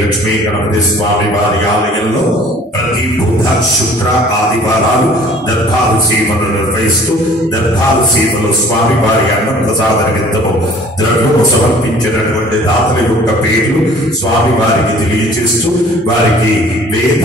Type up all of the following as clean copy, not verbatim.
లక్ష్మీ గణపతి స్వామి వారి ఆలయంలో ప్రతి బుధ శుక్ర ఆదివారాలు దర్భాలు సేవలు నిర్వహిస్తూ దర్భాలు సేవలు స్వామి వారి అన్న ప్రసాద నిమిత్తము ద్రవ్యము సమర్పించినటువంటి దాతల యొక్క పేర్లు స్వామి వారికి తెలియజేస్తూ వారికి వేద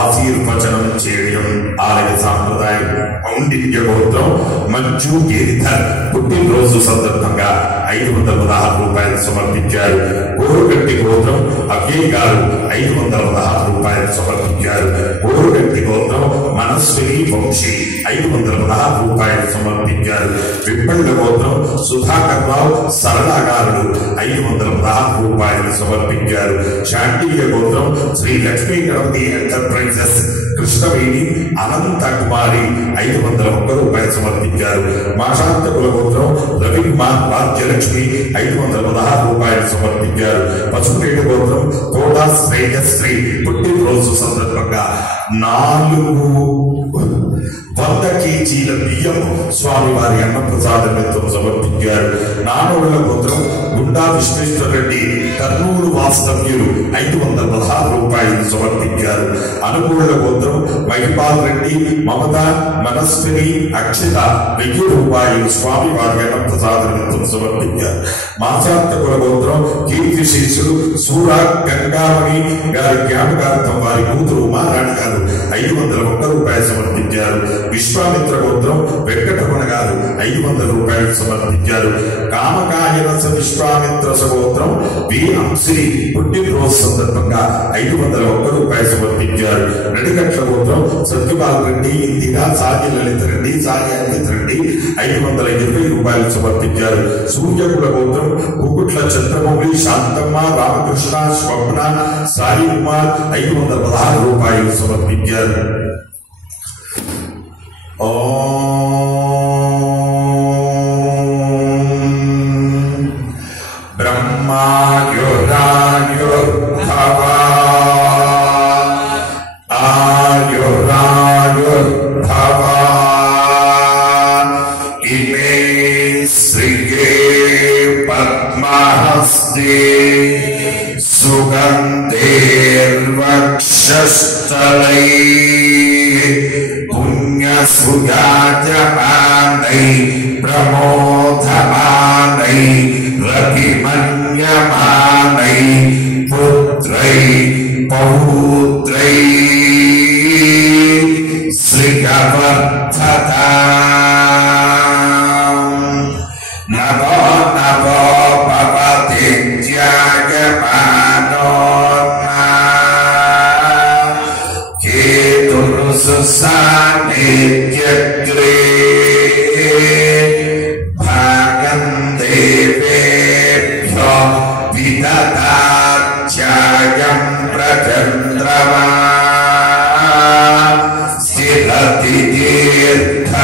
ఆశీర్వచనం చేయడం ఆలయ సాంప్రదాయం. కౌండిన్య గోత్రం మంజు గిరిధర్ పుట్టినరోజు సందర్భంగా 516 రూపాయలు సమర్పించారు. కోరుగంటి గోత్రం అవ్యయ్ గారు 516 రూపాయలు సమర్పించారు. కోరుగంటి గోత్రం మనస్విని వంశీ 516 రూపాయలు సమర్పించారు. విప్పళ్ళ గోత్రం సుధాకర్ రావు సరళాగారుడు 516 రూపాయలు సమర్పించారు. శాంతియ గోత్రం శ్రీ లక్ష్మీ గణపతి ఎంటర్ప్రైజెస్ కృష్ణవేణి అనంత కుమారి 501 రూపాయలు సమర్పించారు. మాషాంతకుల గోత్రం రవికుమార్ రాజ్యలక్ష్మి 516 రూపాయలు సమర్పించారు. పసుపేట గోత్రం తోడా శ్రేయశ్రీ పుట్టినరోజు సందర్భంగా 400 కేజీల బియ్యం స్వామివారి అన్నప్రసాద నిమిత్తం సమర్పించారు. నానోళ్ల గోత్రం గుండా విశ్వేశ్వర రెడ్డి కర్నూలు వాస్తవ్యులు 516 రూపాయలు సమర్పించారు. అనుకూల గోత్రం మహిపాల్ రెడ్డి మమత మనస్విని అక్షిత 1000 రూపాయలు స్వామివారి అన్నప్రసాద నిమిత్తం సమర్పించారు. మాసాంతకుల గోత్రం కీర్తి శిష్యులు సూరా గంగామణి గారి జ్ఞాపకార్థం వారి కూతురు ఉమారాణి గారు 501 రూపాయలు సమర్పించారు. విశ్వామిత్ర గోత్రం వెంకటరమణ గారు 500 రూపాయలు సమర్పించారు. కామకాయరస విశ్వామిత్ర గోత్రం వి అంశి పుట్టినరోజు సందర్భంగా 501 రూపాయలు సమర్పించారు. నడిగట్ల గోత్రం సత్యపాల్ రెడ్డి ఇందిరా సాగి లలిత రెడ్డి సాగి అంకిత్ రెడ్డి 520 రూపాయలు సమర్పించారు. సూర్యకుల గోత్రం కుకుట్ల చంద్రమౌళి శాంతమ్మ రామకృష్ణ స్వప్న సాయి కుమార్ 516 రూపాయలు సమర్పించారు. सुजातमानै प्रमोदमानै रतिमन्यमानै पुत्रै पौत्रै श्रियवर्धताम् नभो नभो भवति त्यागमानो सानिध्यग्रे भागं देवेभ्यो विददात्यायं प्रचन्द्रमा स्थिरति दीर्घमायुः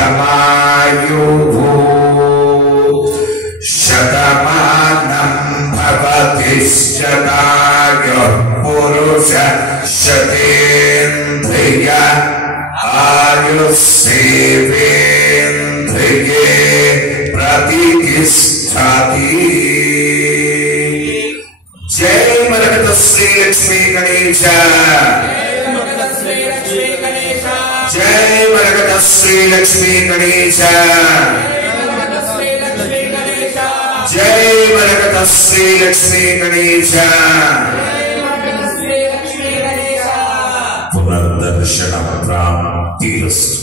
शतमानं भवति शतायुः पुरुष शतेन्द्रिय आयुष्सेवेन्द्रिये प्रतिष्ठति। जय मरकत श्री लक्ष्मी गणेश, जय मरकत श्री लक्ष्मी गणेश, जय मरकत श्री लक्ष्मी गणेश। पुनर्दर्शन प्राप्तिरस्तु।